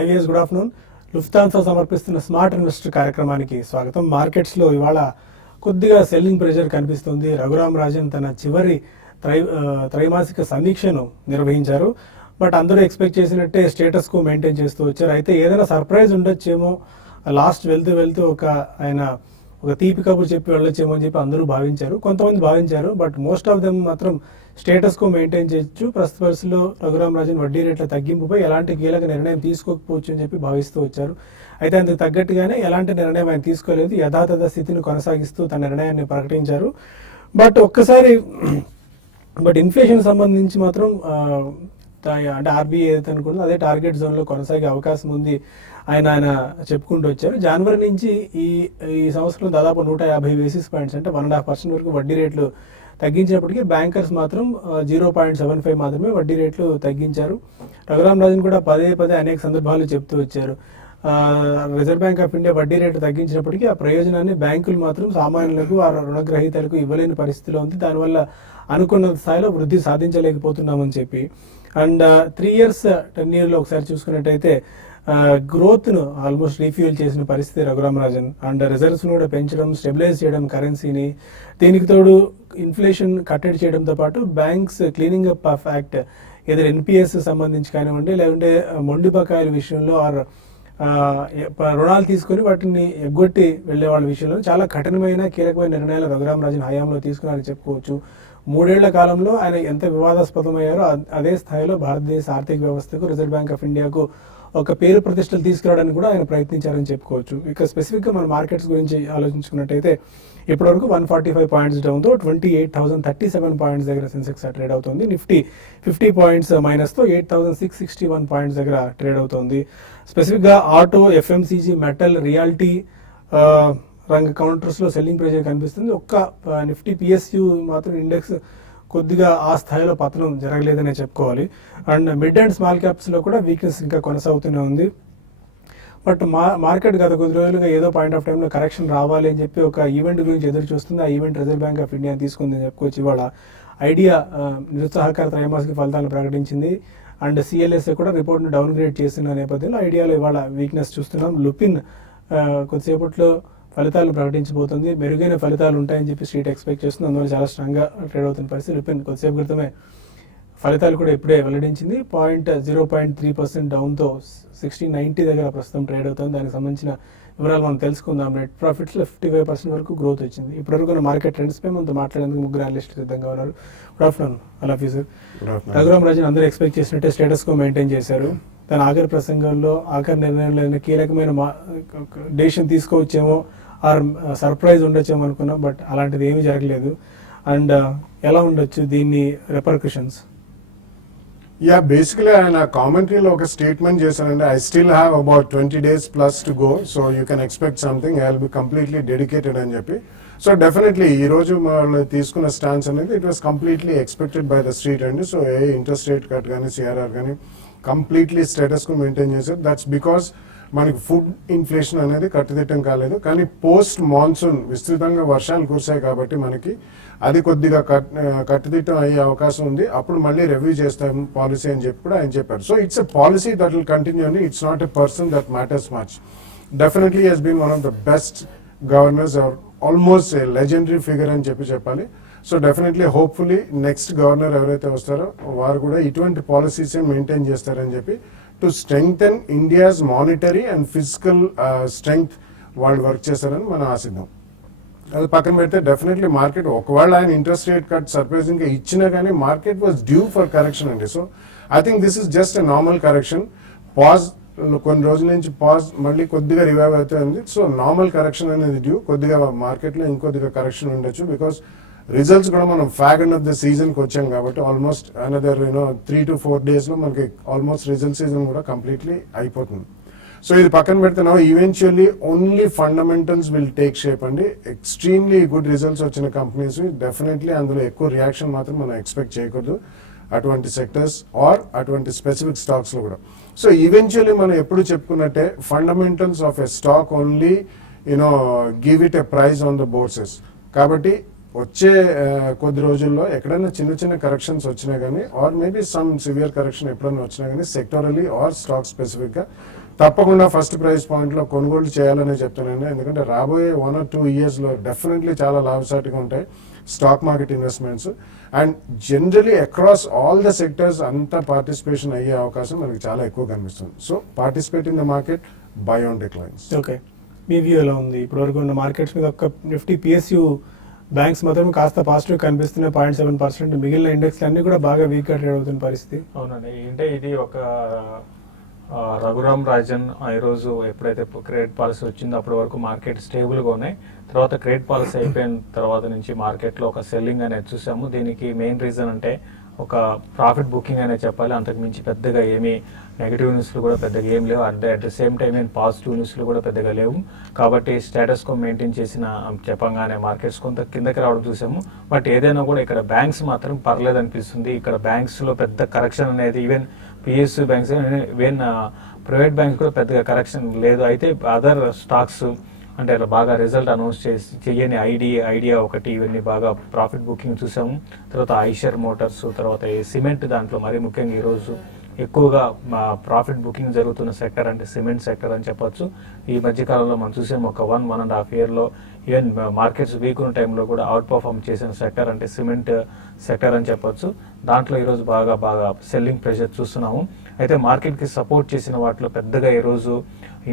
IVS good afternoon. Lufthansa సమర్పిస్తున్న smart investor కార్యక్రమానికి స్వాగతం. మార్కెట్స్లో ఇవాళ కొద్దిగా సెల్లింగ్ ప్రెషర్ కనిపిస్తుంది. రఘురామ్ రాజన్ తన చివరి త్రైమాసిక సమీక్షను నిర్వహించారు. బట్ అందరూ ఎక్స్పెక్ట్ చేసినట్టే స్టేటస్ కు మెయింటైన్ చేస్తూ వచ్చారు. అయితే ఏదైనా సర్ప్రైజ్ ఉండొచ్చేమో, లాస్ట్ వెళ్తూ ఆయన ఒక తీపి కబురు చెప్పి వెళ్ళొచ్చేమో అని చెప్పి అందరూ భావించారు, కొంతమంది భావించారు. బట్ మోస్ట్ ఆఫ్ దెమ్ మాత్రం స్టేటస్ కో మెయింటైన్ చేయొచ్చు, ప్రస్తుత పరిస్థితుల్లో రఘురామ్ రాజన్ వడ్డీ రేట్ల తగ్గింపుపై ఎలాంటి కీలక నిర్ణయం తీసుకోకపోవచ్చు అని చెప్పి భావిస్తూ వచ్చారు. అయితే అందుకు తగ్గట్టుగానే ఎలాంటి నిర్ణయం ఆయన తీసుకోలేదు, యథాతథ స్థితిని కొనసాగిస్తూ తన నిర్ణయాన్ని ప్రకటించారు. బట్ ఇన్ఫ్లేషన్ సంబంధించి మాత్రం అంటే ఆర్బీఐ ఏదైతే అనుకుంటుందో అదే టార్గెట్ జోన్లో కొనసాగే అవకాశం ఉంది ఆయన చెప్పుకుంటూ వచ్చారు. జనవరి నుంచి ఈ సంవత్సరం దాదాపు 150 బేసిస్ పాయింట్స్ అంటే 1.5% వరకు వడ్డీ రేట్లు తగ్గించినప్పటికీ బ్యాంకర్స్ మాత్రం 0.75 మాత్రమే వడ్డీ రేట్లు తగ్గించారు. రఘురామ్ రాజన్ కూడా పదే అనేక సందర్భాలు చెప్తూ వచ్చారు, రిజర్వ్ బ్యాంక్ ఆఫ్ ఇండియా వడ్డీ రేటు తగ్గించినప్పటికీ ఆ ప్రయోజనాన్ని బ్యాంకులు మాత్రం సామాన్యులకు, ఆ రుణగ్రహీతలకు ఇవ్వలేని పరిస్థితిలో ఉంది. దానివల్ల అనుకున్న స్థాయిలో వృద్ధి సాధించలేకపోతున్నామని చెప్పి, అండ్ 3 years 10 yearలో ఒకసారి చూసుకున్నట్టయితే గ్రోత్ను ఆల్మోస్ట్ రీఫ్యూల్ చేసిన పరిస్థితి రఘురామ్ రాజన్. అండ్ రిజర్వ్స్ను కూడా పెంచడం, స్టెబిలైజ్ చేయడం కరెన్సీని, దీనికి తోడు ఇన్ఫ్లేషన్ కట్టడి చేయడంతో పాటు banks cleaning up of act, ఏదో ఎన్పిఎస్ సంబంధించి కానివ్వండి, లేకుంటే మొండి బకాయిల విషయంలో రుణాలు తీసుకుని వాటిని ఎగ్గొట్టి వెళ్లే వాళ్ళ విషయంలో చాలా కఠినమైన కీలకమైన నిర్ణయాలు రఘురామ్ రాజన్ హయాంలో తీసుకున్నారని చెప్పుకోవచ్చు. 3 ఏళ్ల కాలంలో ఆయన ఎంత వివాదాస్పదమయ్యారో అదే స్థాయిలో భారతదేశ ఆర్థిక వ్యవస్థకు, రిజర్వ్ బ్యాంక్ ఆఫ్ ఇండియాకు ఒక పేరు ప్రతిష్టలు తీసుకురావడానికి కూడా ఆయన ప్రయత్నించారని చెప్పుకోవచ్చు. ఇక స్పెసిఫిక్గా మన మార్కెట్స్ గురించి ఆలోచించుకున్నట్టయితే ఇప్పటివరకు 145 పాయింట్స్ డౌన్తో 28,037 పాయింట్స్ దగ్గర సెన్సెక్స్ ట్రేడ్ అవుతుంది. నిఫ్టీ 50 పాయింట్స్ మైనస్తో 8,661 పాయింట్స్ దగ్గర ట్రేడ్ అవుతుంది. స్పెసిఫిక్గా ఆటో, ఎఫ్ఎంసీజీ, మెటల్, రియాలిటీ రంగ కౌంటర్స్లో సెల్లింగ్ ప్రెషర్ కనిపిస్తుంది. ఒక్క నిఫ్టీ పిఎస్యు మాత్రం ఇండెక్స్ కొద్దిగా ఆ స్థాయిలో పతనం జరగలేదనే చెప్పుకోవాలి. అండ్ మిడ్ అండ్ స్మాల్ క్యాప్స్లో కూడా వీక్నెస్ ఇంకా కొనసాగుతూనే ఉంది. బట్ మార్కెట్ గత కొద్ది రోజులుగా ఏదో పాయింట్ ఆఫ్ టైంలో కరెక్షన్ రావాలి అని చెప్పి ఒక ఈవెంట్ గురించి ఎదురు చూస్తుంది. ఆ event reserve bank of India తీసుకుందని చెప్పుకోవచ్చు. ఇవాళ ఐడియా నిరుత్సాహకర త్రైమాసిక ఫలితాలను ప్రకటించింది. అండ్ సిఎల్ఎస్ఏ కూడా రిపోర్ట్ను డౌన్ గ్రేడ్ చేసిన నేపథ్యంలో ఐడియాలో ఇవాళ వీక్నెస్ చూస్తున్నాం. లుపిన్ కొద్దిసేపట్లో ఫలితాలను ప్రకటించబోతుంది. మెరుగైన ఫలితాలు ఉంటాయని చెప్పి స్ట్రీట్ ఎక్స్పెక్ట్ చేస్తుంది. అందువల్ల చాలా స్ట్రాంగ్గా ట్రేడ్ అవుతున్న పరిస్థితి. లుపిన్ కొద్దిసేపు క్రితమే ఫలితాలు కూడా ఇప్పుడే వెల్లడించింది. 0.3% డౌన్తో 1690 దగ్గర ప్రస్తుతం ట్రేడ్ అవుతుంది. దానికి సంబంధించిన వివరాలు మనం తెలుసుకుందాం. నెట్ ప్రాఫిట్స్లో 55% వరకు గ్రోత్ వచ్చింది. ఇప్పటివరకు మార్కెట్ ట్రెండ్స్పై మనతో మాట్లాడేందుకు 3 అనలిస్టులు సిద్ధంగా ఉన్నారు. Good afternoon all of you sir. Raghuram Rajan అందరూ ఎక్స్పెక్ట్ చేసినట్టే స్టేటస్ కో మెయింటైన్ చేశారు. తన ఆఖరి ప్రసంగంలో, ఆఖరి నిర్ణయంలో కీలకమైన డెసిషన్ తీసుకోవచ్చేమో, ఆర్ సర్ప్రైజ్ ఉండొచ్చేమో అనుకున్నాం. బట్ అలాంటిది ఏమీ జరగలేదు. అండ్ ఎలా ఉండొచ్చు దీన్ని రెపర్కషన్స్? బేసికలీ ఆయన కామెంటరీలో ఒక స్టేట్మెంట్ చేశారంటే, I still have about 20 days plus to go, so you can expect something, I will be completely dedicated అని చెప్పి. సో డెఫినెట్లీ ఈ రోజు వాళ్ళు తీసుకున్న స్టాన్స్ అనేది it was completely expected by the street అండి. సో ఏ ఇంట్రెస్ట్ రేట్ కట్ కానీ, CRR కానీ కంప్లీట్లీ స్టేటస్ కు మెయింటైన్ చేశారు. దట్స్ బికాస్ మనకి ఫుడ్ ఇన్ఫ్లేషన్ అనేది కట్టుదిట్టం కాలేదు. కానీ పోస్ట్ మాన్సూన్ విస్తృతంగా వర్షాలు కురిశాయి కాబట్టి మనకి అది కొద్దిగా కట్టుదిట్టం అయ్యే అవకాశం ఉంది. అప్పుడు మళ్ళీ రివ్యూ చేస్తాం పాలసీ అని చెప్పి కూడా ఆయన చెప్పారు. So it's a policy that will continue అండి. It's not a person that matters much. Definitely he's been one of the best governors, or almost a legendary figure అని చెప్పాలి. So definitely hopefully next governor ఎవరైతే వస్తారో వారు కూడా ఇటువంటి policies maintain చేస్తారని చెప్పి, to strengthen India's monetary and physical strength వాళ్ళు వర్క్ చేస్తారని మనం ఆశిద్దాం. అది పక్కన పెడితే డెఫినెట్లీ మార్కెట్ ఒకవేళ ఆయన ఇంట్రెస్ట్ రేట్ కట్ సర్ప్రైజింగ్ గా ఇచ్చినా కానీ market was due for correction అండి. So I think this is just a normal correction. Pause కొన్ని రోజుల నుంచి పాజ్ మళ్ళీ కొద్దిగా రివైవ్ అవుతుంది. సో నార్మల్ కరెక్షన్ అనేది డ్యూ. కొద్దిగా మార్కెట్లో ఇంకొద్దిగా కరెక్షన్ ఉండొచ్చు. బికాస్ రిజల్ట్స్ కూడా మనం ఫ్యాగ్ అండ్ ఆఫ్ ద సీజన్కి వచ్చాం కాబట్టి ఆల్మోస్ట్ అనదర్ 3 to 4 days మనకి ఆల్మోస్ట్ రిజల్ట్ సీజన్ కూడా కంప్లీట్లీ అయిపోతుంది. సో ఇది పక్కన పెడితే eventually only fundamentals will take shape అండి. ఎక్స్ట్రీమ్లీ గుడ్ రిజల్ట్స్ వచ్చిన కంపెనీస్ డెఫినెట్లీ అందులో ఎక్కువ రియాక్షన్ మాత్రం మనం ఎక్స్పెక్ట్ చేయకూడదు అటువంటి సెక్టర్స్ ఆర్ అటువంటి స్పెసిఫిక్ స్టాక్స్ లో కూడా. సో ఈవెన్చువల్లీ మనం ఎప్పుడు చెప్పుకున్నట్టే fundamentals of a stock only give it a price on the bourses. కాబట్టి వచ్చే కొద్ది రోజుల్లో ఎక్కడైనా చిన్న చిన్న కరెక్షన్స్ వచ్చినా కానీ, or maybe some severe correction ఎప్పుడైనా వచ్చినా కానీ సెక్టరల్లీ ఆర్ స్టాక్ స్పెసిఫిక్గా తప్పకుండా ఫస్ట్ ప్రైస్ పాయింట్లో కొనుగోలు చేయాలని చెప్తానండి. ఎందుకంటే రాబోయే 1 or 2 yearsలో డెఫినెట్లీ చాలా లాభసాటిగా ఉంటాయి stock market investments. And generally across all the sectors అంతా పార్టిసిపేషన్ అయ్యే అవకాశం మనకి చాలా ఎక్కువ కనిపిస్తుంది. So participate in the market, by on declines. Okay, me view ఎలా ఉంది? ఇప్పటివరకు ఉన్న మార్కెట్స్ మీద ఒక నిఫ్టీ పిఎస్యూ బ్యాంక్స్ మాత్రం కాస్త పాజిటివ్ కనిపిస్తున్నాయి 0.7%, మిగిలిన ఇండెక్స్లు అన్ని కూడా బాగా వీక్గా ట్రేడ్ అవుతున్న పరిస్థితి. అవునండి, అంటే ఇది ఒక రఘురామ్ రాజన్ ఈరోజు ఎప్పుడైతే క్రెడిట్ పాలసీ వచ్చిందో అప్పటి వరకు మార్కెట్ స్టేబుల్గా ఉన్నాయి. తర్వాత క్రెడిట్ పాలసీ అయిపోయిన తర్వాత నుంచి మార్కెట్లో ఒక సెల్లింగ్ అనేది చూసాము. దీనికి మెయిన్ రీజన్ అంటే ఒక ప్రాఫిట్ బుకింగ్ అనే చెప్పాలి. అంతకు మించి పెద్దగా ఏమీ నెగిటివ్ న్యూస్లు కూడా పెద్దగా ఏం లేవు. At the same time positive న్యూస్లు కూడా పెద్దగా లేవు. కాబట్టి స్టేటస్ కో మెయింటైన్ చేసిన చెప్పంగానే మార్కెట్స్ కొంత కిందకి రావడం చూసాము. బట్ ఏదైనా కూడా ఇక్కడ బ్యాంక్స్ మాత్రం పర్లేదు అనిపిస్తుంది. ఇక్కడ బ్యాంక్స్లో పెద్ద కరెక్షన్ అనేది even PSU banks even private banks కూడా పెద్దగా కరెక్షన్ లేదు. అయితే అదర్ స్టాక్స్ అంటే బాగా రిజల్ట్ అనౌన్స్ చేయని ఐడియా ఒకటి, ఇవన్నీ బాగా ప్రాఫిట్ బుకింగ్ చూసాము. తర్వాత ఐషర్ మోటార్స్, తర్వాత సిమెంట్, దాంట్లో మరీ ముఖ్యంగా ఈరోజు ఎక్కువగా ప్రాఫిట్ బుకింగ్ జరుగుతున్న సెక్టర్ అంటే సిమెంట్ సెక్టర్ అని చెప్పొచ్చు. ఈ మధ్యకాలంలో మనం చూసాము ఒక 1.5 yearలో ఈవెన్ మార్కెట్స్ వీక్ ఉన్న టైంలో కూడా అవుట్ పర్ఫార్మ్ చేసిన సెక్టర్ అంటే సిమెంట్ సెక్టర్ అని చెప్పొచ్చు. దాంట్లో ఈరోజు బాగా సెల్లింగ్ ప్రెషర్ చూస్తున్నాము. అయితే మార్కెట్కి సపోర్ట్ చేసిన వాటిలో పెద్దగా ఈరోజు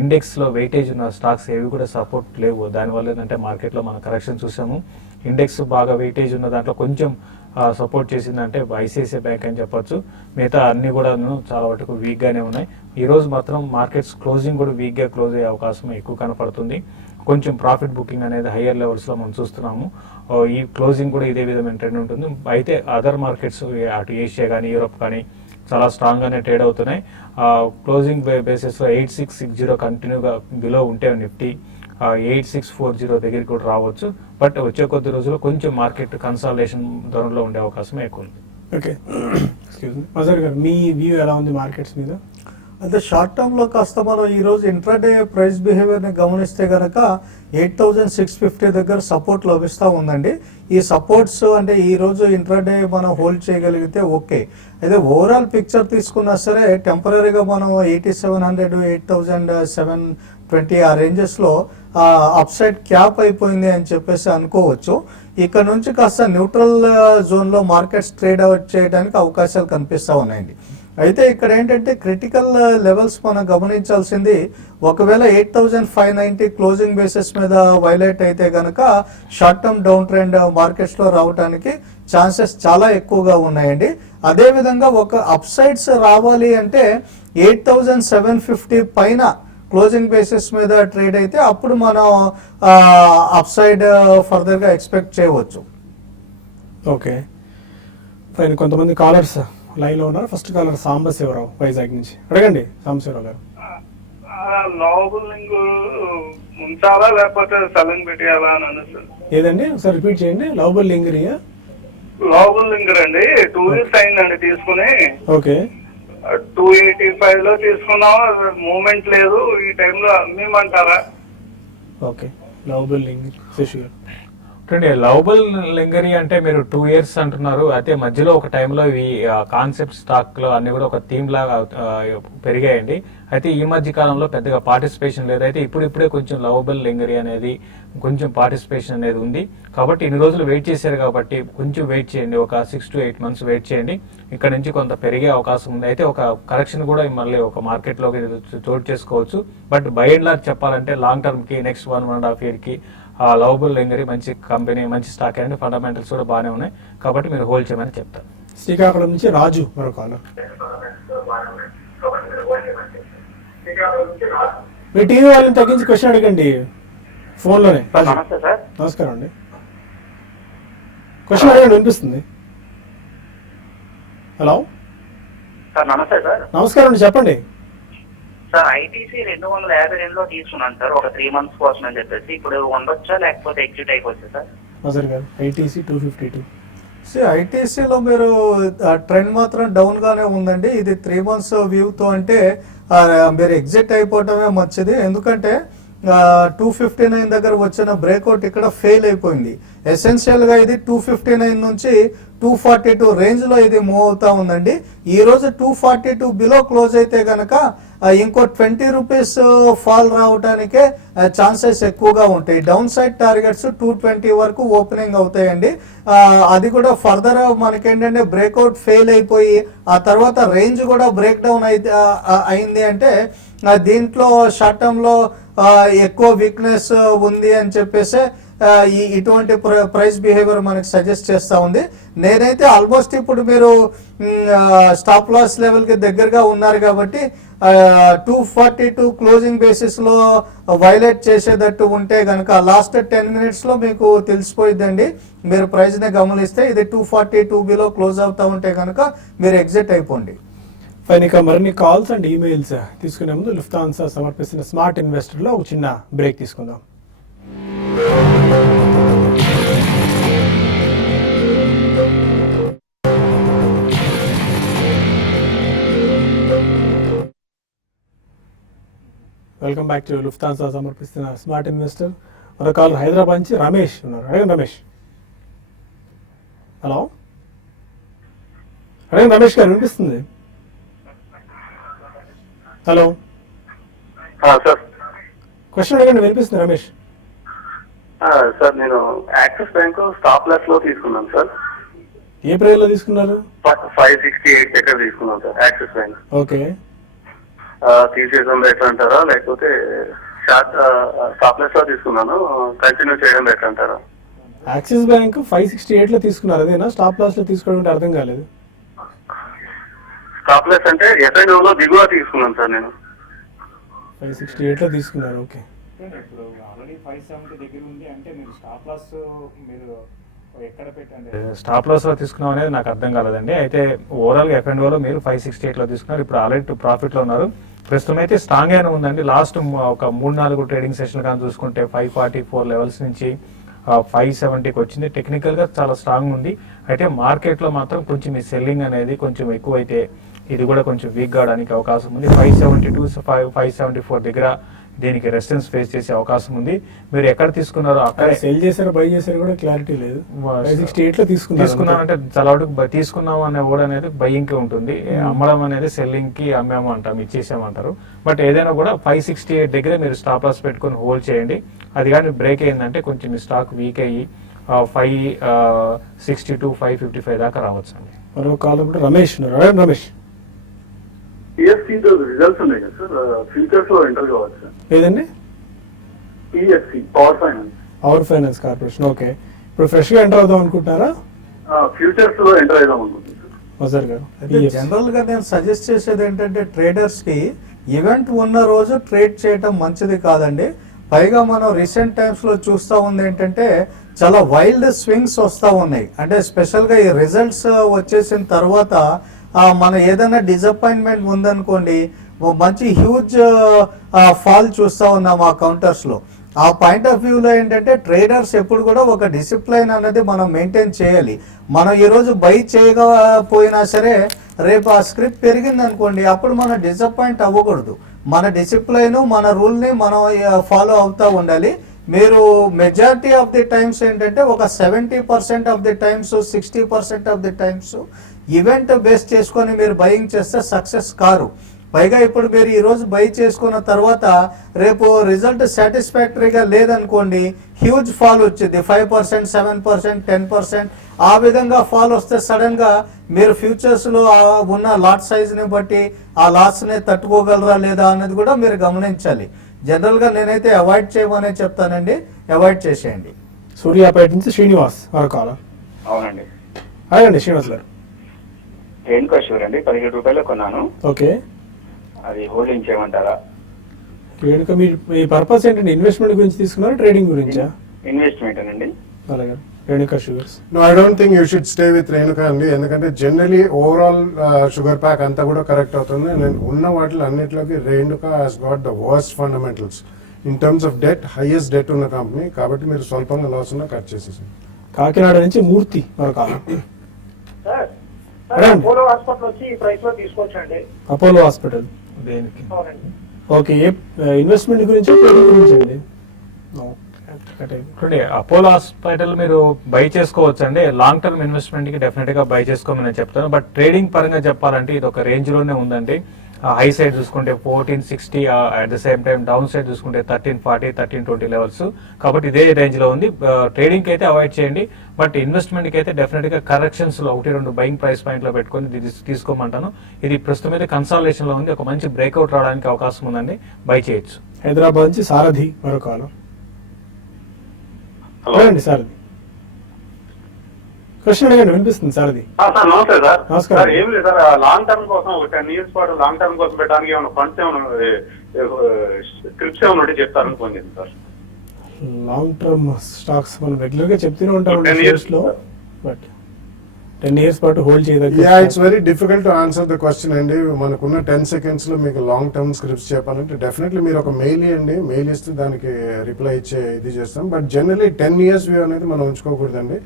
ఇండెక్స్లో వెయిటేజ్ ఉన్న స్టాక్స్ ఏవి కూడా సపోర్ట్ లేవు. దానివల్ల ఏంటంటే మార్కెట్లో మనం కరెక్షన్ చూసాము. ఇండెక్స్ బాగా వెయిటేజ్ ఉన్న దాంట్లో కొంచెం సపోర్ట్ చేసిందంటే ఐసిఐసిఐ బ్యాంక్ అని చెప్పొచ్చు. మిగతా అన్ని కూడా చాలా వరకు వీక్గానే ఉన్నాయి. ఈరోజు మాత్రం మార్కెట్స్ క్లోజింగ్ కూడా వీక్గా క్లోజ్ అయ్యే అవకాశం ఎక్కువ కనపడుతుంది. కొంచెం ప్రాఫిట్ బుకింగ్ అనేది హయ్యర్ లెవెల్స్లో మనం చూస్తున్నాము. ఈ క్లోజింగ్ కూడా ఇదే విధమైన ట్రెండ్ ఉంటుంది. అయితే అదర్ మార్కెట్స్ అటు ఏషియా కానీ యూరోప్ కానీ చాలా స్ట్రాంగ్గానే ట్రేడ్ అవుతున్నాయి. క్లోజింగ్ బేసిస్లో 8660 కంటిన్యూగా బిలో ఉంటే నిఫ్టీ 8640 దగ్గరికి కూడా రావచ్చు. బట్ వచ్చే కొద్ది రోజుల్లో కొంచెం మార్కెట్ కన్సాలిడేషన్ ధోరణిలో ఉండే అవకాశం ఎక్కువ ఉంది. ఓకే, ఎక్స్క్యూజ్ మీ మజార్ గారు, మీ వ్యూ ఎలా ఉంది మార్కెట్స్ మీద? అయితే షార్ట్ టర్మ్లో కాస్త మనం ఈరోజు ఇంట్రాడే ప్రైస్ బిహేవియర్ని గమనిస్తే కనుక 8650 దగ్గర సపోర్ట్ లభిస్తూ ఉందండి. ఈ సపోర్ట్స్ అంటే ఈరోజు ఇంట్రాడే మనం హోల్డ్ చేయగలిగితే ఓకే. అయితే ఓవరాల్ పిక్చర్ తీసుకున్నా సరే టెంపరీగా మనం 8700, 8720 ఆ రేంజెస్లో అప్సైడ్ క్యాప్ అయిపోయింది అని చెప్పేసి అనుకోవచ్చు. ఇక్కడ నుంచి కాస్త న్యూట్రల్ జోన్లో మార్కెట్స్ ట్రేడ్ అవుట్ చేయడానికి అవకాశాలు కనిపిస్తూ ఉన్నాయండి. అయితే ఇక్కడ ఏంటంటే క్రిటికల్ లెవెల్స్ మనం గమనించాల్సింది, ఒకవేళ 8590 క్లోజింగ్ బేసిస్ మీద వైలేట్ అయితే కనుక షార్ట్ టర్మ్ డౌన్ ట్రెండ్ మార్కెట్స్లో రావడానికి ఛాన్సెస్ చాలా ఎక్కువగా ఉన్నాయండి. అదేవిధంగా ఒక అప్ సైడ్స్ రావాలి అంటే 8750 పైన క్లోజింగ్ బేసిస్ మీద ట్రేడ్ అయితే అప్పుడు మనం అప్ సైడ్ ఫర్దర్గా ఎక్స్పెక్ట్ చేయవచ్చు. Okay fine. కొంతమంది కాలర్స్ లైన్ లో ఉన్నారు. ఫస్ట్ కాలర్ సాంబశివరావు వైజాగ్ నుంచి. అడగండి సాంబశివరావు గారు. లవబుల్ ఉంచాలా లేకపోతే సెల్లింగ్ పెట్టేయాలా అని సార్. ఏదండి ఒకసారి రిపీట్ చేయండి. లవబుల్ లింగరియా? లవబుల్ లింగర్ అండి 2 years అయిందండి తీసుకుని. ఓకే, 285 లో తీసుకున్నాం, మూమెంట్ లేదు. ఈ టైంలో అమ్మేమంటారా? ఓకే, లవబుల్ లింగర్ శశి గారు. లవబుల్ లింగరీ అంటే మీరు 2 years అంటున్నారు. అయితే మధ్యలో ఒక టైంలో ఇవి కాన్సెప్ట్ స్టాక్ లో అన్ని కూడా ఒక థీమ్ లాగా పెరిగాయండి. అయితే ఈ మధ్య కాలంలో పెద్దగా పార్టిసిపేషన్ లేదు. అయితే ఇప్పుడిప్పుడే కొంచెం లవబుల్ లింగరీ అనేది కొంచెం పార్టిసిపేషన్ అనేది ఉంది. కాబట్టి ఇన్ని రోజులు వెయిట్ చేశారు కాబట్టి కొంచెం వెయిట్ చేయండి. ఒక 6 to 8 months వెయిట్ చేయండి. ఇక్కడ నుంచి కొంత పెరిగే అవకాశం ఉంది. అయితే ఒక కరెక్షన్ కూడా మళ్ళీ ఒక మార్కెట్లోకి చోటు చేసుకోవచ్చు. బట్ బై అండ్ లార్జ్ చెప్పాలంటే లాంగ్ టర్మ్ కి నెక్స్ట్ 1.5 year కి లవబుల్ లింగరీ మంచి కంపెనీ, మంచి స్టాక్ అండి. ఫండమెంటల్స్ కూడా బాగానే ఉన్నాయి. కాబట్టి మీరు హోల్డ్ చేయమని చెప్తారు. శ్రీకాకుళం నుంచి రాజు మరో కాలర్. మీ టీవీ వాళ్ళని తగ్గించి క్వశ్చన్ అడగండి ఫోన్లోనే. నమస్తే సార్. నమస్కారం అండి. క్వశ్చన్ అడగండి, వినిపిస్తుంది. హలో సార్ నమస్తే సార్. నమస్కారం అండి, చెప్పండి. సార్ ఐటీసీ 252లో తీసుకున్నాను సార్ ఒక 3 months కోసం అని చెప్పేసి. ఇప్పుడు ఉండొచ్చా లేకపోతే ఎగ్జిట్ అయిపోవచ్చు సార్? మజర్ గారు ఐటీసీ 252. ఐటీసీలో మీరు ట్రెండ్ మాత్రం డౌన్ గానే ఉందండి. ఇది 3 months వ్యూతో అంటే మీరు ఎగ్జిట్ అయిపోవటమే మంచిది. ఎందుకంటే 259 దగ్గర వచ్చిన బ్రేక్అవుట్ ఇక్కడ ఫెయిల్ అయిపోయింది. ఎసెన్షియల్ గా ఇది 259 నుంచి 242 రేంజ్ లో ఇది మూవ్ అవుతా ఉందండి. ఈ రోజు 242 బిలో క్లోజ్ అయితే గనక ఇంకో 20 రూపీస్ ఫాల్ రావడానికే ఛాన్సెస్ ఎక్కువగా ఉంటాయి. డౌన్ సైడ్ టార్గెట్స్ 220 వరకు ఓపెనింగ్ అవుతాయండి. అది కూడా ఫర్దర్ మనకేంటంటే బ్రేక్అవుట్ ఫెయిల్ అయిపోయి ఆ తర్వాత రేంజ్ కూడా బ్రేక్ డౌన్ అయింది అంటే దీంట్లో షార్ట్ టర్మ్ లో ఎక్కువ వీక్నెస్ ఉంది అని చెప్పేసి ఇటువంటి ప్రైస్ బిహేవియర్ మనకి సజెస్ట్ చేస్తూ ఉంది. నేనైతే ఆల్మోస్ట్ ఇప్పుడు మీరు స్టాప్ లాస్ లెవెల్ కి దగ్గరగా ఉన్నారు కాబట్టి 242 క్లోజింగ్ బేసిస్ లో వైలేట్ చేసేటట్టు ఉంటే గనక లాస్ట్ 10 మినిట్స్ లో మీకు తెలిసిపోయిందండి. మీరు ప్రైస్ ని గమనిస్తే ఇది 242 బిలో క్లోజ్ అవుతా ఉంటే గనక మీరు ఎగ్జిట్ అయిపోండి. ఫైన్, ఇక మరిన్ని కాల్స్ అండ్ ఈమెయిల్స్ తీసుకునే ముందు లుఫ్తాన్సా సమర్పిస్తున్న స్మార్ట్ ఇన్వెస్టర్ లో ఒక చిన్న బ్రేక్ తీసుకుందాం. వెల్కమ్ బ్యాక్ టు లుఫ్తాన్సా సమర్పిస్తున్న స్మార్ట్ ఇన్వెస్టర్. మరో కాల్ హైదరాబాద్ నుంచి రమేష్ ఉన్నారు. అడగండి రమేష్. హలో, అడగండి రమేష్ గారు, వినిపిస్తుంది? హలో సార్, క్వశ్చన్ అడగండి, వినిపిస్తుంది రమేష్. సార్ నేను యాక్సిస్ బ్యాంక్ స్టాప్ లాస్ లో తీసుకున్నాను సార్. ఏ ప్రైస్ లో తీసుకున్నారు? 568 దగ్గర తీసుకున్నాను సార్ యాక్సిస్ బ్యాంక్. ఓకే, తీసేయడం బెటర్ అంటారా, లేకపోతే స్టాప్ లాస్ లో తీసుకున్నాను, కంటిన్యూ చేయడం బెటర్ అంటారా? యాక్సిస్ బ్యాంక్ 568 లో తీసుకున్నారు, అదేనా? స్టాప్ లాస్ లో తీసుకోవడం అంటే అర్థం కాలేదు. స్టాప్ లాస్ అంటే ఎఫ్ఐఓ లో దిగువ తీసుకున్నాను సార్ నేను. 568 లో తీసుకున్నారు. ఓకే, ఇప్పుడు ఆల్రెడీ 570 దగ్గర ఉంది అంటే మీరు స్టాప్ లాస్ మీరు ఎక్కడ పెట్టండి? స్టాప్ లాస్ లో తీసుకున్నాం అనేది నాకు అర్థం కాలేదండి. అయితే ఓవరాల్ గా ఎఫ్ఎండ్ఓ లో మీరు 568 లో తీసుకున్నారు, ఇప్పుడు ఆల్రెడీ ప్రాఫిట్ లో ఉన్నారు. ప్రస్తుతం అయితే స్ట్రాంగ్ గానే ఉందండి. లాస్ట్ ఒక 3-4 ట్రేడింగ్ సెషన్ కానీ చూసుకుంటే 544 లెవెల్స్ నుంచి 570కి వచ్చింది. టెక్నికల్ గా చాలా స్ట్రాంగ్ ఉంది. అయితే మార్కెట్ లో మాత్రం కొంచెం ఈ సెల్లింగ్ అనేది కొంచెం ఎక్కువైతే ఇది కూడా కొంచెం వీక్ కావడానికి అవకాశం ఉంది. 572 574 దగ్గర దీనికి రెసిస్టెన్స్ ఫేస్ చేసే అవకాశం ఉంది. మీరు ఎక్కడ తీసుకున్నారో అక్కడ సెల్ చేశారు, బై చేశారు కూడా క్లారిటీ లేదు. 568 లో తీసుకున్నాం అంటే చాలా వరకు తీసుకున్నాం అనే వర్డ్ అనేది బయ్యింగ్ కి ఉంటుంది, అమ్మడం అనేది సెల్లింగ్ కి అమ్మాము అంటాం, ఇచ్చేసామంటారు. బట్ ఏదైనా కూడా 568 దగ్గర మీరు స్టాప్ లాస్ పెట్టుకొని హోల్డ్ చేయండి. అది కానీ బ్రేక్ అయిందంటే కొంచెం మీ స్టాక్ వీక్ అయ్యి 562 555 దాకా రావచ్చు అండి. మరో కాల్ రమేష్ ఉన్నారు. రమేష్, పిఎస్సి రిజల్ట్స్ ఉన్నాయి కదా సార్, ఫ్యూచర్స్ లో ఎంటర్ కావచ్చు సార్. ఏదండి? PSC power finance. Power finance corporation. Okay, ఇప్పుడు ఫ్రెష్ గా ఎంటర్ అవుదాం అనుకుంటున్నారా? ఫ్యూచర్స్ లో ఎంటర్ అవుదాం అనుకుంటున్నాను సార్. వజర్ గారు, అయితే జనరల్ గా నేను సజెస్ట్ చేసేది ఏంటంటే ట్రేడర్స్ కి ఈవెంట్ ఉన్న రోజు ట్రేడ్ చేయటం మంచిది కాదండి. పైగా మనం రీసెంట్ టైమ్స్ లో చూస్తూ ఉంది ఏంటంటే చాలా వైల్డ్ స్వింగ్స్ వస్తూ ఉన్నాయి. అంటే స్పెషల్ గా ఈ రిజల్ట్స్ వచ్చేసిన తర్వాత మన ఏదైనా డిసప్పాయింట్మెంట్ ఉందనుకోండి, మంచి హ్యూజ్ ఫాల్ చూస్తూ ఉన్నాం ఆ కౌంటర్స్ లో. ఆ పాయింట్ ఆఫ్ వ్యూలో ఏంటంటే ట్రేడర్స్ ఎప్పుడు కూడా ఒక డిసిప్లైన్ అనేది మనం మెయింటైన్ చేయాలి. మనం ఈరోజు బై చేయకపోయినా సరే రేపు ఆ స్క్రిప్ట్ పెరిగింది అనుకోండి, అప్పుడు మనం డిసప్పాయింట్ అవ్వకూడదు. మన డిసిప్లైన్, మన రూల్ని మనం ఫాలో అవుతూ ఉండాలి. మీరు మెజారిటీ ఆఫ్ ది టైమ్స్ ఏంటంటే ఒక 70% of the times 60% of the times event base చేసుకొని మీరు బయింగ్ చేస్తే సక్సెస్ కారు. పైగా ఇప్పుడు మీరు ఈరోజు బై చేసుకున్న తర్వాత రేపు రిజల్ట్ సాటిస్ఫాక్టరీగా లేదనుకోండి, హ్యూజ్ ఫాల్ వచ్చింది. 5%, 7%, 10% ఆ విధంగా ఫాల్ వస్తే సడన్ గా మీరు ఫ్యూచర్స్ లో ఉన్న లాట్ సైజ్ ని బట్టి ఆ లాస్ ని తట్టుకోగలరా లేదా అనేది కూడా మీరు గమనించాలి. జనరల్ గా నేనైతే అవాయిడ్ చేయమనే చెప్తానండి, అవాయిడ్ చేసేయండి. సూర్యాపేట నుంచి శ్రీనివాస్ వారు కాల్. అవునండి, అడగండి శ్రీనివాస్ గారు. రేణుకా షూర్ అండి, 17 రూపాయలు కొన్నాను. ఓకే, అది హోల్డింగ్ చేయమంటారా? రేణుక, మీ పర్పస్ ఏంటంటే ఇన్వెస్ట్మెంట్ గురించి తీసుకున్నారా, ట్రేడింగ్ గురించా? ఇన్వెస్ట్మెంట్ అండి. అలాగే Renuka sugars. No, I don't think you should stay with Renuka అండి, ఎందుకంటే జనరలీ ఓవరాల్ షుగర్ ప్యాక్ అంతా కూడా కరెక్ట్ అవుతుంది. నేను ఉన్న వాటిలో అన్నిట్లోకి Renuka has got the worst fundamentals in terms of debt, highest debt ఉన్న కంపెనీ. కాబట్టి మీరు స్వల్పంగా లాస్ ఉన్నా కట్ చేసేసారు. కాకినాడ నుంచి మూర్తి మరొక అపోలో హాస్పిటల్ వచ్చి ఈ ప్రైస్ లో తీసుకోవచ్చండి. అపోలో హాస్పిటల్ దేనికి? అవునండి. ఓకే, ఏ ఇన్వెస్ట్మెంట్ గురించి ట్రేడింగ్ గురించి అండి? చూడండి, అపోలో హాస్పిటల్ మీరు బై చేసుకోవచ్చు అండి. లాంగ్ టర్మ్ ఇన్వెస్ట్మెంట్ కి డెఫినెట్ గా బై చేసుకోమని నేను చెప్తాను. బట్ ట్రేడింగ్ పరంగా చెప్పాలంటే ఇది ఒక రేంజ్ లోనే ఉందండి. హై సైడ్ చూసుకుంటే 1460, at the same time down side చూసుకుంటే 1340, 1320 లెవెల్స్. కాబట్టి ఇదే రేంజ్ లో ఉంది. ట్రేడింగ్ కి అయితే అవాయిడ్ చేయండి. బట్ ఇన్వెస్ట్మెంట్ కి అయితే డెఫినెట్ గా కరెక్షన్స్ లో 1-2 బయింగ్ ప్రైస్ పాయింట్ లో పెట్టుకొని తీసుకోమంటాను. ఇది ప్రస్తుతం అయితే కన్సాలిడేషన్ లో ఉంది. ఒక మంచి బ్రేక్అవుట్ రావడానికి అవకాశం ఉందండి, బై చేయొచ్చు. హైదరాబాద్ నుంచి సారథి మరో కాలం. రండి సారథి, క్వశ్చన్ అడగండి, వినిపిస్తుంది సారథి. సార్ నమస్తే సార్. నమస్కారం. సార్ ఏం లేదు సార్, లాంగ్ టర్మ్ కోసం 10 years పాటు లాంగ్ టర్మ్ కోసం పెట్టడానికి ఏమైనా ఫండ్స్ ఏమైనా స్క్రిప్ట్స్ ఏమైనా ఉంటే చెప్తారని ఫోన్ చేసింది సార్. లాంగ్ టర్మ్ స్టాక్స్ మనం రెగ్యులర్ గా చెప్తూనే ఉంటాం 10 years లో, బట్ 10 years పాటు హోల్డ్ చేయదగ్గ. It's very difficult to answer the question అండి. మనకున్న 10 seconds లో మీకు లాంగ్ టర్మ్ స్క్రిప్ట్స్ చెప్పాలంటే డెఫినెట్లీ మీరు ఒక మెయిల్ ఇవ్వండి, మెయిల్ ఇస్తే దానికి రిప్లై ఇచ్చే ఇది చేస్తాం. బట్ జనరలీ 10 years వ్యూ అనేది మనం ఉంచుకోకూడదండి,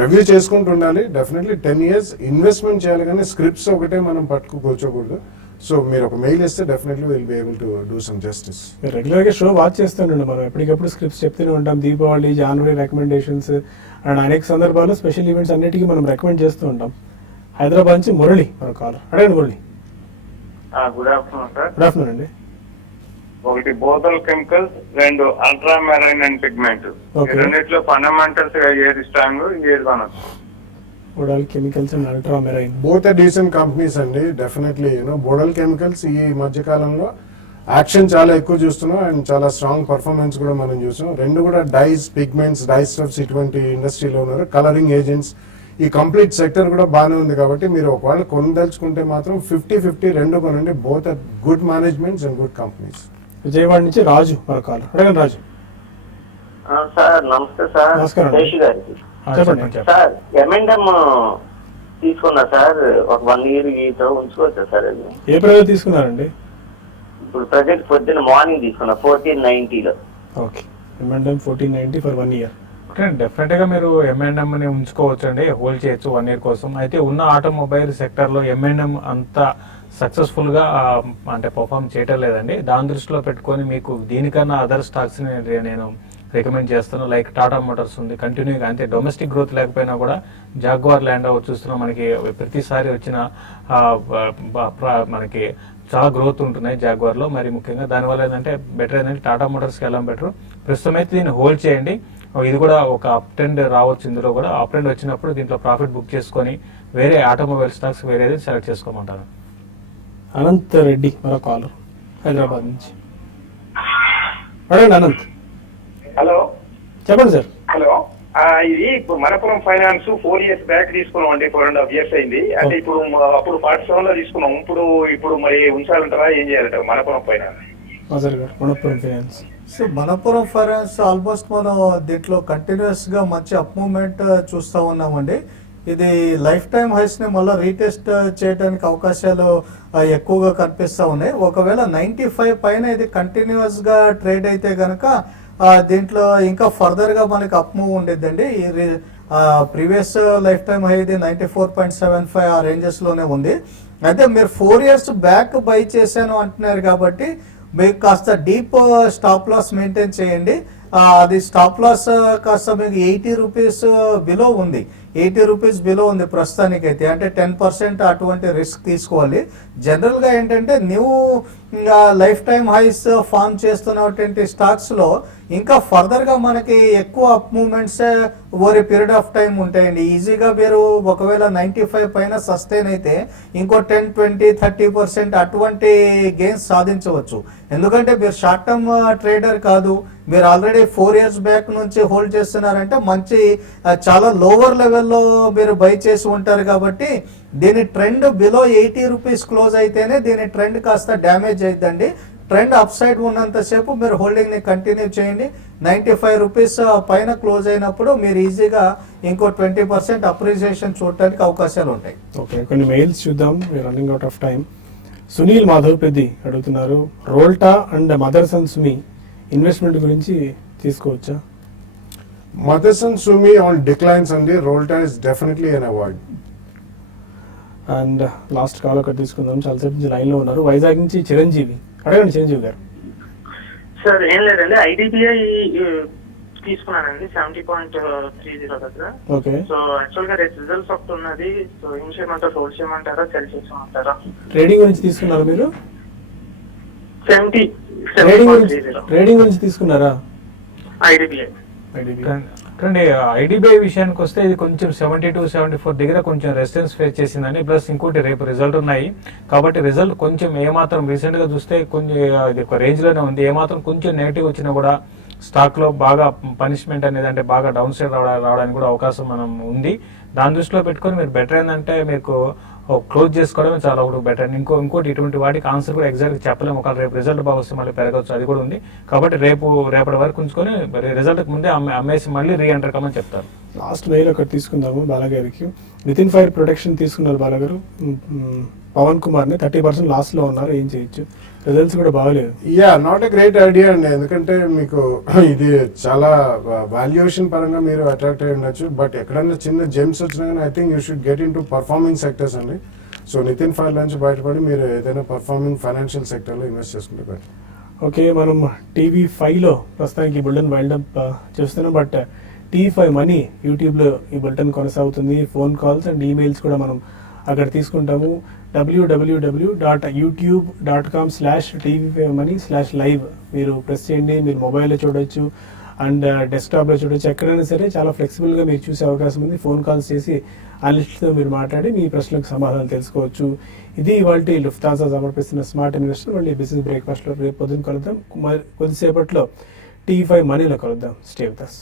రివ్యూ చేసుకుంటూ ఉండాలి. డెఫినెట్లీ 10 years ఇన్వెస్ట్మెంట్ చేయాలి, కానీ స్క్రిప్ట్స్ ఒకటే మనం పట్టుకు కూర్చోకూడదు. సో మీరు ఒక మెయిల్ ఇస్తే definitely will be able to do some justice. Regular గా షో వాచ్ చేస్తుండండి, మనం ఎప్పటికప్పుడు స్క్రిప్ట్స్ చెప్తూనే ఉంటాం. దీపావళి, జనవరి రికమెండేషన్స్ అండ్ అనేక సందర్భాల్లో స్పెషల్ ఈవెంట్స్ అన్నిటికీ మనం రికమెండ్ చేస్తూ ఉంటాం. హైదరాబాద్ నుంచి మురళి మరో కాల్. అడగండి Murali. Good afternoon sir. Good afternoon అండి. ఒకటి Bodal chemicals, 2 ultra marine and pigment. Okay. రెండిట్లో ఫండమెంటల్స్ ఏది స్ట్రాంగ్, ఏది కొనొచ్చు? Bodal chemicals and ultra marine. Both decent companies అండి. డెఫినెట్లీ బోడల్ కెమికల్స్ ఈ మధ్య కాలంలో యాక్షన్ చాలా ఎక్కువ చూస్తున్నాం అండ్ చాలా స్ట్రాంగ్ పర్ఫార్మెన్స్ కూడా మనం చూసాం. రెండు కూడా డైస్, పిగ్మెంట్స్, డై స్టఫ్స్ ఇటువంటి ఇండస్ట్రీలో ఉన్నారు. కలరింగ్ ఏజెంట్స్, ఈ కంప్లీట్ సెక్టర్ కూడా బాగానే ఉంది. కాబట్టి మీరు ఒకవేళ కొనదలుచుకుంటే మాత్రం 50-50 రెండు కొనండి. Both are good managements and good companies. Vijayawada నుంచి రాజు మరో కాల్. అడగండి రాజు. సార్ నమస్తే సార్. నమస్కారం. శేషు గారికి చెప్పండి. సార్, M&M తీసుకున్నా సార్, ఒక 1 year ఈతో ఉంచుకోవచ్చా సార్? అది ఏ ప్రైవేట్ తీసుకున్నారండి? ఇప్పుడు ప్రజెంట్ పొద్దున్న మార్నింగ్ తీసుకున్నా 1490లో. Okay, M&M 1490 for 1 year. Definite గా మీరు M&M ని ఉంచుకోవచ్చు అండి, హోల్డ్ చేయొచ్చు 1 year కోసం. అయితే ఉన్న ఆటోమొబైల్ సెక్టర్ లో M&M అంత సక్సెస్ఫుల్ గా అంటే పర్ఫామ్ చేయటం లేదండి. దాని దృష్టిలో పెట్టుకొని మీకు దీనికన్నా అదర్ స్టాక్స్ ని నేను రికమెండ్ చేస్తాను. లైక్ టాటా మోటార్స్ ఉంది కంటిన్యూగా, అంతే డొమెస్టిక్ గ్రోత్ లేకపోయినా కూడా జాగ్వార్ ల్యాండ్ రోవర్ చూస్తున్నాం. మనకి ప్రతిసారి వచ్చిన మనకి చాలా గ్రోత్ ఉంటున్నాయి జాగ్వార్ లో. మరి ముఖ్యంగా దానివల్ల ఏంటంటే బెటర్ ఏంటంటే టాటా మోటార్స్కి వెళ్ళడం బెటర్. ప్రస్తుతం అయితే దీన్ని హోల్డ్ చేయండి. ఇది కూడా ఒక అప్ ట్రెండ్ రావచ్చు. ఇందులో కూడా అప్ ట్రెండ్ వచ్చినప్పుడు దీంట్లో ప్రాఫిట్ బుక్ చేసుకొని వేరే ఆటోమొబైల్ స్టాక్స్ వేరేది సెలెక్ట్ చేసుకోమంటాను. అనంత్ రెడ్డి మరో కాలర్ హైదరాబాద్ నుంచి. అడగండి అనంత్. హలో, చెప్పండి సార్. హలో. ఇది ఇప్పుడు మనపురం ఫైనాన్స్ 4 years బ్యాక్ తీసుకున్నాం అండి, 4.5 years అయింది. అంటే ఇప్పుడు అప్పుడు 47 లో తీసుకున్నాం. ఇప్పుడు మరి ఉంచాలంటారా, ఏం చేయాలంటారా Manappuram finance? Manappuram finance. So Manappuram finance almost మనం దీంట్లో కంటిన్యూస్ గా మంచి అప్ మూవ్మెంట్ చూస్తూ ఉన్నామండి. ఇది లైఫ్ టైం హైస్ ని మళ్ళీ రీటెస్ట్ చేయడానికి అవకాశాలు ఎక్కువగా కనిపిస్తూ ఉన్నాయి. ఒకవేళ 95 పైన ఇది కంటిన్యూస్ గా ట్రేడ్ అయితే గనక దీంట్లో ఇంకా ఫర్దర్ గా మనకి అప్ మూవ్ ఉండేదండి. ప్రీవియస్ లైఫ్ టైం హై ఇది 94.75 ఆ రేంజెస్ లోనే ఉంది. అయితే మీరు 4 years బ్యాక్ బై చేశాను అంటున్నారు కాబట్టి మీకు కాస్త డీప్ స్టాప్ లాస్ మెయింటైన్ చేయండి. అది స్టాప్ లాస్ కాస్త మీకు 80 రూపీస్ బిలో ఉంది. 80 రూపీస్ బిలో ఉంది ప్రస్తుతానికైతే. అంటే 10% అటువంటి రిస్క్ తీసుకోవాలి. జనరల్గా ఏంటంటే new life time highs form చేస్తున్నటువంటి స్టాక్స్లో ఇంకా ఫర్దర్గా మనకి ఎక్కువ up movements over a period of time ఉంటాయండి. ఈజీగా మీరు ఒకవేళ 95 పైన సస్టైన్ అయితే ఇంకో 10, 20, 30% అటువంటి గెయిన్స్ సాధించవచ్చు. ఎందుకంటే మీరు షార్ట్ టర్మ్ ట్రేడర్ కాదు, మీరు ఆల్రెడీ 4 years బ్యాక్ నుంచి హోల్డ్ చేస్తున్నారంటే మంచి చాలా లోవర్ లెవెల్లో మీరు బై చేసి ఉంటారు. కాబట్టి దీని ట్రెండ్ బిలో 80 రూపీస్ క్లోజ్ అయితేనే దీని ట్రెండ్ కాస్త డ్యామేజ్ అవుతుందండి. ట్రెండ్ అప్ సైడ్ ఉన్నంతసేపు మీరు హోల్డింగ్ ని కంటిన్యూ చేయండి. 95 రూపీస్ పైన క్లోజ్ అయినప్పుడు మీరు ఈజీగా ఇంకో 20% అప్రిసియేషన్ చూడటానికి అవకాశాలు ఉంటాయి. ఓకే, కొన్ని మెయిల్స్ చూద్దాం, running out of time. Sunil Madhav Peddi అడుగుతున్నారు, Rolta and Motherson Sumi investment గురించి తీసుకోవచ్చా? మదర్సన్ సుమి ఆన్ డిక్లైన్స్ అండి. Rolta is definitely an avoid. And last call ఒకటి తీసుకుందాం, చాలాసేపు నుంచి లైన్లో ఉన్నారు. వైజాగ్ నుంచి చిరంజీవి, అడగండి చిరంజీవి గారు. సార్ ఏం లేదండి, ఐడిబిఐ తీసుకున్నానండి 70.30 దగ్గర. ఓకే. సో యాక్చువల్ గా రిజల్ట్స్ ఒకటి ఉన్నది. సో ఏం చేయమంటారు, హోల్డ్ చేయమంటారా, సెల్ చేయమంటారా? ట్రేడింగ్ గురించి తీసుకున్నారు మీరు? 70.30 ట్రేడింగ్ గురించి తీసుకున్నారా? ఐడిబిఐ. కానీ ఐడిబిఐ విషయానికి వస్తే ఇది కొంచెం 72-74 దగ్గర కొంచెం రెసిస్టెన్స్ ఫేస్ చేసిందని. ప్లస్ ఇంకోటి రేపు రిజల్ట్ ఉన్నాయి కాబట్టి రిజల్ట్ కొంచెం ఏమాత్రం రీసెంట్ గా చూస్తే కొంచెం ఇది ఒక రేంజ్ లోనే ఉంది. ఏమాత్రం కొంచెం నెగిటివ్ వచ్చినా కూడా స్టాక్ లో బాగా పనిష్మెంట్ అనేది అంటే బాగా డౌన్ సైడ్ రావడానికి కూడా అవకాశం మనం ఉంది. దాని దృష్టిలో పెట్టుకొని మీరు బెటర్ ఏంటంటే మీకు క్లోజ్ చేసుకోవడమే చాలా బెటర్. ఇంకోటి ఇటువంటి వాటికి ఆన్సర్ కూడా ఎగ్జాక్ట్ చెప్పలేము. ఒకవేళ రేపు రిజల్ట్ బాగా వస్తే మళ్ళీ పెరగవచ్చు, అది కూడా ఉంది. కాబట్టి రేపటి వరకు ఉంచుకొని రిజల్ట్ ముందే అమ్మేసి మళ్ళీ రీఎంటర్ కమని చెప్తారు. లాస్ట్ మెయిల్ ఒకటి తీసుకుందాము బాలగారికి. విత్ ఇన్ ఫైర్ ప్రొటెక్షన్ తీసుకున్నారు బాలగారు. పవన్ కుమార్ ని 30% లాస్ లో ఉన్నారు, ఏం చేయొచ్చు? రిజల్ట్స్ కూడా బాగలేదు. Yeah, not a great idea అండి, ఎందుకంటే మీకు ఇది చాలా వాల్యుయేషన్ పరంగా మీరు అట్రాక్ట్ అయ్యి ఉండొచ్చు. బట్ ఎక్కడైనా చిన్న జెమ్స్ వచ్చినా కానీ I think you should get in to performing sectors అండి. సో నితిన్ ఫైర్ నుంచి బయటపడి మీరు ఏదైనా పర్ఫార్మింగ్ ఫైనాన్షియల్ సెక్టర్లో ఇన్వెస్ట్ చేసుకుంటే బెటర్. ఓకే, మనం TV5లో ప్రస్తుతానికి బులెటిన్ వైల్డ్ అప్ చేస్తున్నాం. బట్ TV5 మనీ యూట్యూబ్లో ఈ బులెటిన్ కొనసాగుతుంది. ఫోన్ కాల్స్ అండ్ ఈమెయిల్స్ కూడా మనం అక్కడ తీసుకుంటాము. www.youtube.com/tv5money/live మీరు ప్రెస్ చేయండి. మీరు మొబైల్లో చూడొచ్చు అండ్ డెస్క్టాప్లో చూడొచ్చు, ఎక్కడైనా సరే చాలా ఫ్లెక్సిబుల్గా మీరు చూసే అవకాశం ఉంది. ఫోన్ కాల్స్ చేసి అనలిస్ట్తో మీరు మాట్లాడి మీ ప్రశ్నలకు సమాధానం తెలుసుకోవచ్చు. ఇది ఇవాల్టి లుఫ్తాన్సా సమర్పిస్తున్న స్మార్ట్ ఇన్వెస్టర్. మళ్ళీ బిజినెస్ బ్రేక్ఫాస్ట్లో రేపు పొద్దున్న కలుద్దాం. కొద్దిసేపట్లో TV5 మనీలో కలుద్దాం. Stay with us.